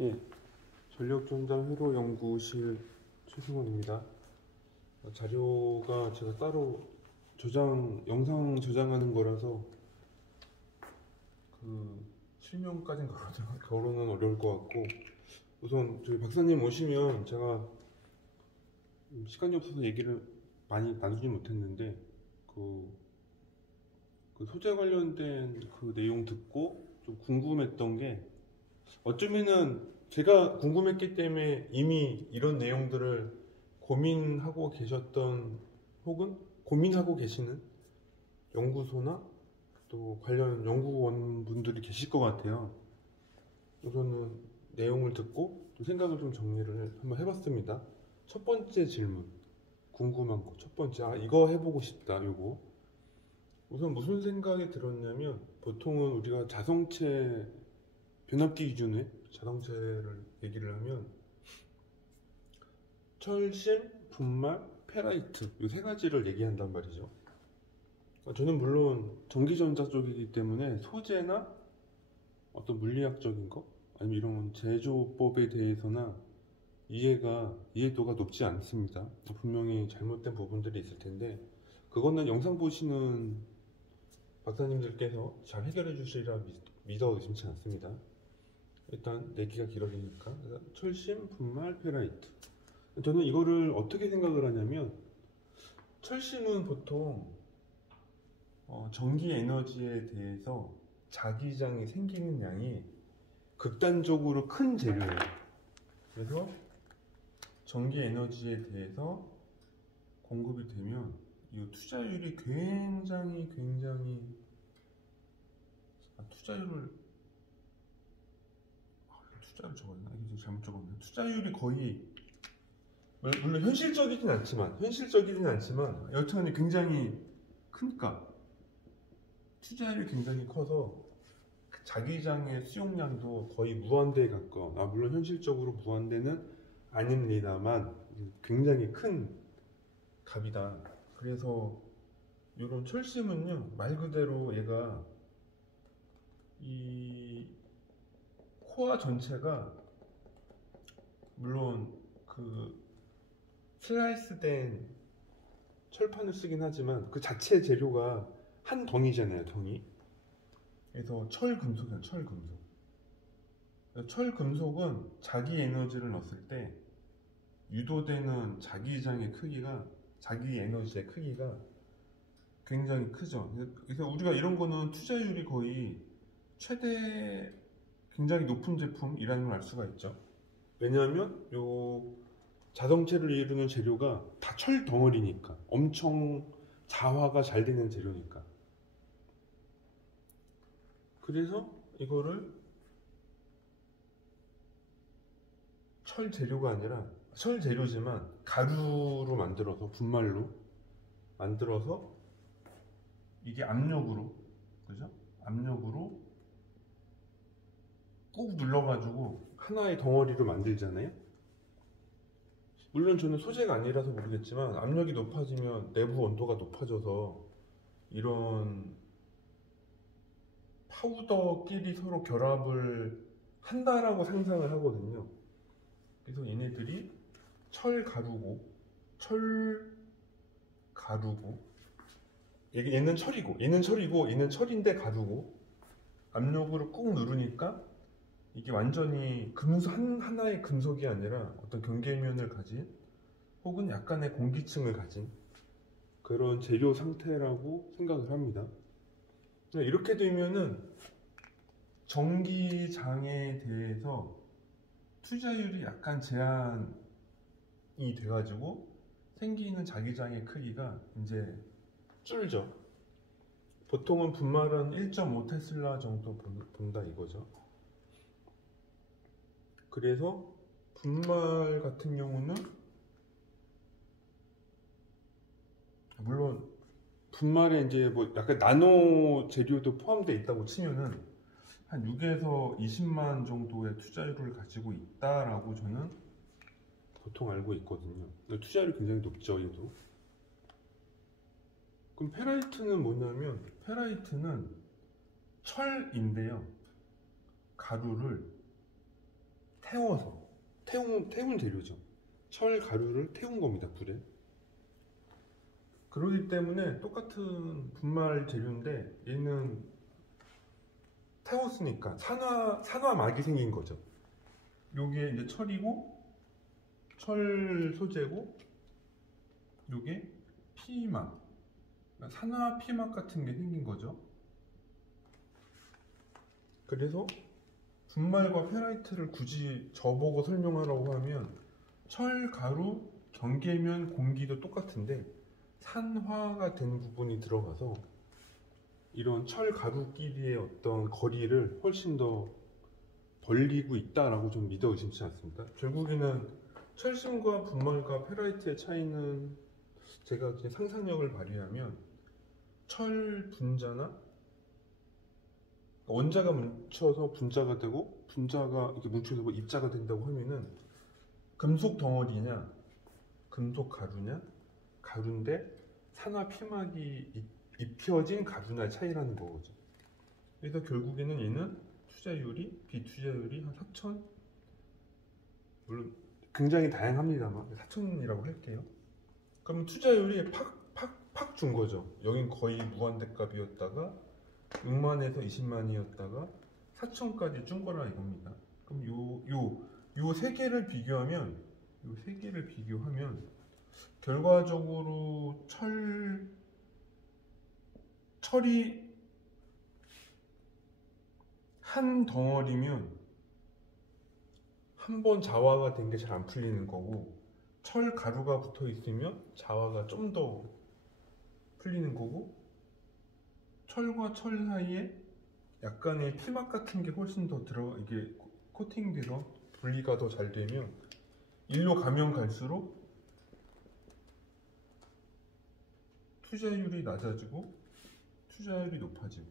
예, 전력전자회로 연구실 최승원입니다. 자료가 제가 따로 영상 저장하는 거라서 실명까지는 결혼은 어려울 것 같고, 우선 저희 박사님 오시면 제가 시간이 없어서 얘기를 많이 나누지 못했는데 그 소재 관련된 그 내용 듣고 좀 궁금했던 게, 어쩌면은 제가 궁금했기 때문에 이미 이런 내용들을 고민하고 계셨던, 혹은 고민하고 계시는 연구소나 또 관련 연구원 분들이 계실 것 같아요. 우선은 내용을 듣고 또 생각을 좀 정리를 한번 해봤습니다. 첫 번째 질문, 궁금한 거 첫 번째, 이거 해보고 싶다. 요거 우선 무슨 생각이 들었냐면, 보통은 우리가 자성체 변압기 기준의 자동차를 얘기를 하면 철심, 분말, 페라이트 이 세 가지를 얘기한단 말이죠. 저는 물론 전기전자 쪽이기 때문에 소재나 어떤 물리학적인 거, 아니면 이런 제조법에 대해서나 이해도가 높지 않습니다. 분명히 잘못된 부분들이 있을 텐데, 그거는 영상 보시는 박사님들께서 잘 해결해 주시리라 믿어 의심치 않습니다. 일단 내기가 길어지니까. 철심, 분말, 페라이트. 저는 이거를 어떻게 생각을 하냐면, 철심은 보통 전기 에너지에 대해서 자기장이 생기는 양이 극단적으로 큰 재료예요. 그래서 전기 에너지에 대해서 공급이 되면 이 투자율이 굉장히 투자율 적었나? 이게 잘못 적었네. 투자율이 거의, 물론 현실적이진 않지만 여튼간에 굉장히 크니까 투자율이 굉장히 커서 자기장의 수용량도 거의 무한대에 가까운, 물론 현실적으로 무한대는 아닙니다만 굉장히 큰 값이다. 그래서 이런 철심은요, 말 그대로 얘가 이 코어 전체가, 물론 그 슬라이스된 철판을 쓰긴 하지만 그 자체 재료가 한 덩이잖아요, 덩이. 그래서 철금속이야, 철금속. 철금속은 자기 에너지를 넣었을 때 유도되는 자기 에너지의 크기가 굉장히 크죠. 그래서 우리가 이런 거는 투자율이 거의 최대, 굉장히 높은 제품이라는 걸 알 수가 있죠. 왜냐하면 요 자동차를 이루는 재료가 다 철 덩어리니까, 엄청 자화가 잘 되는 재료니까. 그래서 이거를 철 재료가 아니라, 철 재료지만 가루로 만들어서, 분말로 만들어서, 이게 압력으로, 그죠? 압력으로 꾹 눌러가지고 하나의 덩어리로 만들잖아요. 물론 저는 소재가 아니라서 모르겠지만 압력이 높아지면 내부 온도가 높아져서 이런 파우더끼리 서로 결합을 한다라고 상상을 하거든요. 그래서 얘네들이 얘는 철이고 얘는 철인데 가루고, 압력으로 꾹 누르니까 이게 완전히 하나의 금속이 아니라 어떤 경계면을 가진, 혹은 약간의 공기층을 가진 그런 재료 상태라고 생각을 합니다. 이렇게 되면은 전기장에 대해서 투자율이 약간 제한이 돼가지고 생기는 자기장의 크기가 이제 줄죠. 보통은 분말은 1.5 테슬라 정도 본다 이거죠. 그래서 분말 같은 경우는, 물론 분말에 이제 뭐 약간 나노 재료도 포함되어 있다고 치면은 한 6에서 20만 정도의 투자율을 가지고 있다라고 저는 보통 알고 있거든요. 투자율이 굉장히 높죠, 얘도. 그럼 페라이트는 뭐냐면, 페라이트는 철인데요, 가루를 태운 재료죠. 철 가루를 태운 겁니다, 불에. 그러기 때문에 똑같은 분말 재료인데 얘는 태웠으니까 산화막이 생긴 거죠. 요게 이제 철이고 철 소재고 요게 피막, 산화 피막 같은 게 생긴 거죠. 그래서 분말과 페라이트를 굳이 저보고 설명하라고 하면 철, 가루, 경계면, 공기도 똑같은데 산화가 된 부분이 들어가서 이런 철, 가루끼리의 어떤 거리를 훨씬 더 벌리고 있다라고 좀 믿어 의심치 않습니다. 결국에는 철심과 분말과 페라이트의 차이는 제가 그냥 상상력을 발휘하면 철 분자나 원자가 뭉쳐서 분자가 되고 분자가 이렇게 뭉쳐서 뭐 입자가 된다고 하면은 금속 덩어리냐 금속 가루냐 가루인데 산화 피막이 입혀진 가루나의 차이라는 거죠. 그래서 결국에는 얘는 투자율이 비투자율이 한 4천, 물론 굉장히 다양합니다만 4천이라고 할게요. 그럼 투자율이 팍 준 거죠. 여긴 거의 무한대값이었다가 6만에서 20만이었다가 4천까지 준 거라 이겁니다. 그럼 요 세 개를 비교하면 결과적으로 철이 한 덩어리면 한 번 자화가 된 게 잘 안 풀리는 거고, 철 가루가 붙어 있으면 자화가 좀 더 풀리는 거고, 철과 철 사이에 약간의 피막 같은 게 훨씬 더 이게 코팅돼서 분리가 더 잘 되면 일로 가면 갈수록 투자율이 낮아지고 투자율이 높아지고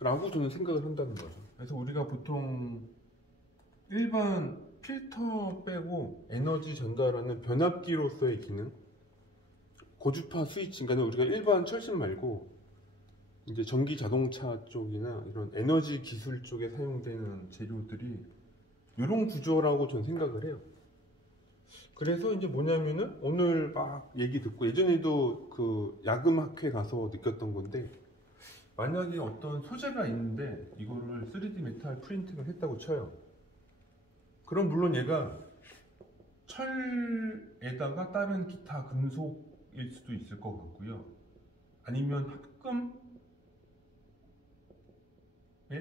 라고 저는 생각을 한다는 거죠. 그래서 우리가 보통 일반 필터 빼고 에너지 전달하는 변압기로서의 기능, 고주파 스위칭, 우리가 일반 철심 말고 이제 전기 자동차 쪽이나 이런 에너지 기술 쪽에 사용되는 재료들이 이런 구조라고 저는 생각을 해요. 그래서 이제 뭐냐면은 오늘 막 얘기 듣고 예전에도 그 야금학회 가서 느꼈던 건데, 만약에 어떤 소재가 있는데 이거를 3D 메탈 프린팅을 했다고 쳐요. 그럼 물론 얘가 철에다가 다른 기타 금속일 수도 있을 것 같고요. 아니면 합금에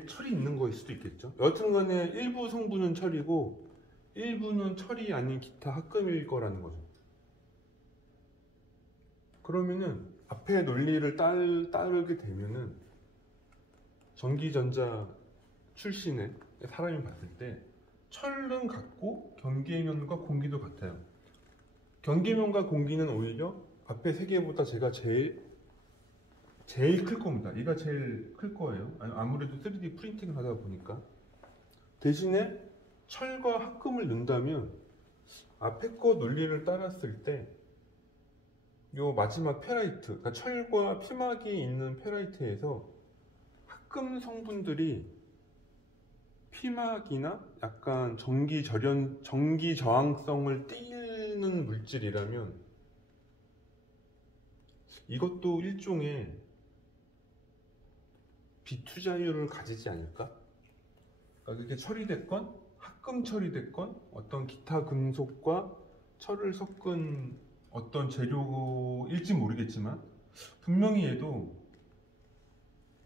철이 있는 거일 수도 있겠죠. 여하튼간에 일부 성분은 철이고 일부는 철이 아닌 기타 합금일 거라는 거죠. 그러면은 앞에 논리를 따르게 되면은 전기전자 출신의 사람이 봤을 때 철은 같고 경계면과 공기도 같아요. 경계면과 공기는 오히려 앞에 세 개보다 제가 제일 클 겁니다. 얘가 제일 클 거예요. 아무래도 3D 프린팅을 하다 보니까. 대신에 철과 합금을 넣는다면 앞에 거 논리를 따랐을 때 요 마지막 페라이트, 그러니까 철과 피막이 있는 페라이트에서 합금 성분들이 피막이나 약간 전기 저항성을 띠는 물질이라면 이것도 일종의 비투자율을 가지지 않을까? 그러니까 그게 철이 됐건 합금 철이 됐건 어떤 기타 금속과 철을 섞은 어떤 재료일지 모르겠지만 분명히 얘도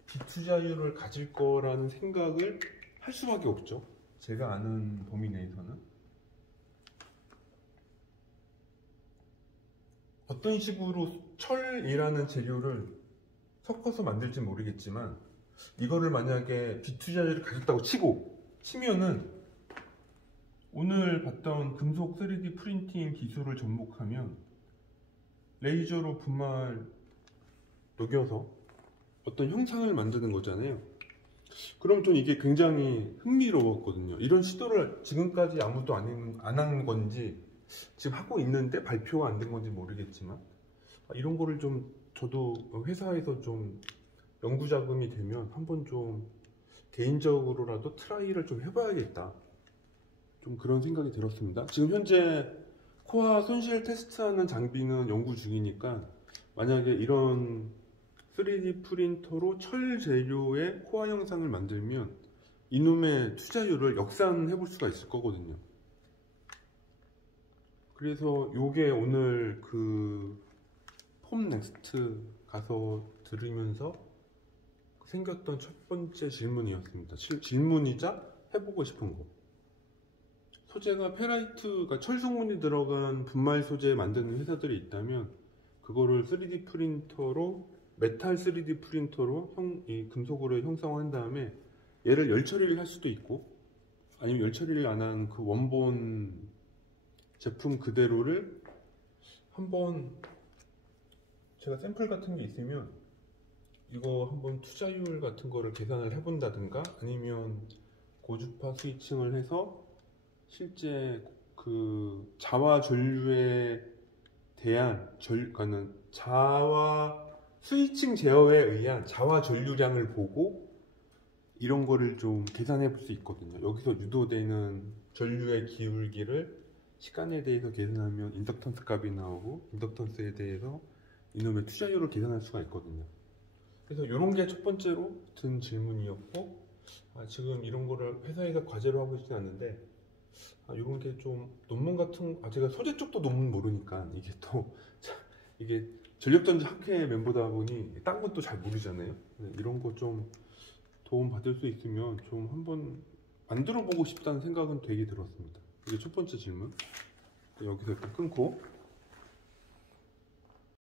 비투자율을 가질 거라는 생각을 할 수밖에 없죠. 제가 아는 범위 내에서는. 어떤 식으로 철이라는 재료를 섞어서 만들지 모르겠지만 이거를 만약에 비투자율을 가졌다고 치면은 오늘 봤던 금속 3D 프린팅 기술을 접목하면 레이저로 분말 녹여서 어떤 형상을 만드는 거잖아요. 그럼 전 이게 굉장히 흥미로웠거든요. 이런 시도를 지금까지 아무도 안 한 건지 지금 하고 있는데 발표가 안 된 건지 모르겠지만 이런 거를 좀 저도 회사에서 좀 연구 자금이 되면 한번 좀 개인적으로라도 트라이를 좀 해봐야겠다. 좀 그런 생각이 들었습니다. 지금 현재 코아 손실 테스트하는 장비는 연구 중이니까 만약에 이런 3D 프린터로 철 재료의 코아 영상을 만들면 이놈의 투자율을 역산해 볼 수가 있을 거거든요. 그래서 요게 오늘 그 폼넥스트 가서 들으면서 생겼던 첫 번째 질문이었습니다. 질문이자 해보고 싶은 거. 소재가 페라이트가 철성분이 들어간 분말 소재 만드는 회사들이 있다면 그거를 3D 프린터로 메탈 3D 프린터로 이 금속으로 형상화한 다음에 얘를 열 처리를 할 수도 있고 아니면 열 처리를 안 한 그 원본 제품 그대로를 한번 제가 샘플 같은 게 있으면 이거 한번 투자율 같은 거를 계산을 해본다든가 아니면 고주파 스위칭을 해서 실제 그 자와 전류에 대한 그러니까는 자와 스위칭 제어에 의한 자와 전류량을 보고 이런 거를 좀 계산해 볼 수 있거든요. 여기서 유도되는 전류의 기울기를 시간에 대해서 계산하면 인덕턴스 값이 나오고 인덕턴스에 대해서 이놈의 투자율을 계산할 수가 있거든요. 그래서 이런 게 첫 번째로 든 질문이었고 지금 이런 거를 회사에서 과제로 하고 있지는 않는데 이런 게 좀 논문 같은 제가 소재 쪽도 논문 모르니까 이게 또 이게 전력전자 학회 멤버다 보니 딴 것도 잘 모르잖아요. 이런 거 좀 도움 받을 수 있으면 좀 한번 만들어 보고 싶다는 생각은 되게 들었습니다. 이게 첫 번째 질문. 여기서 일단 끊고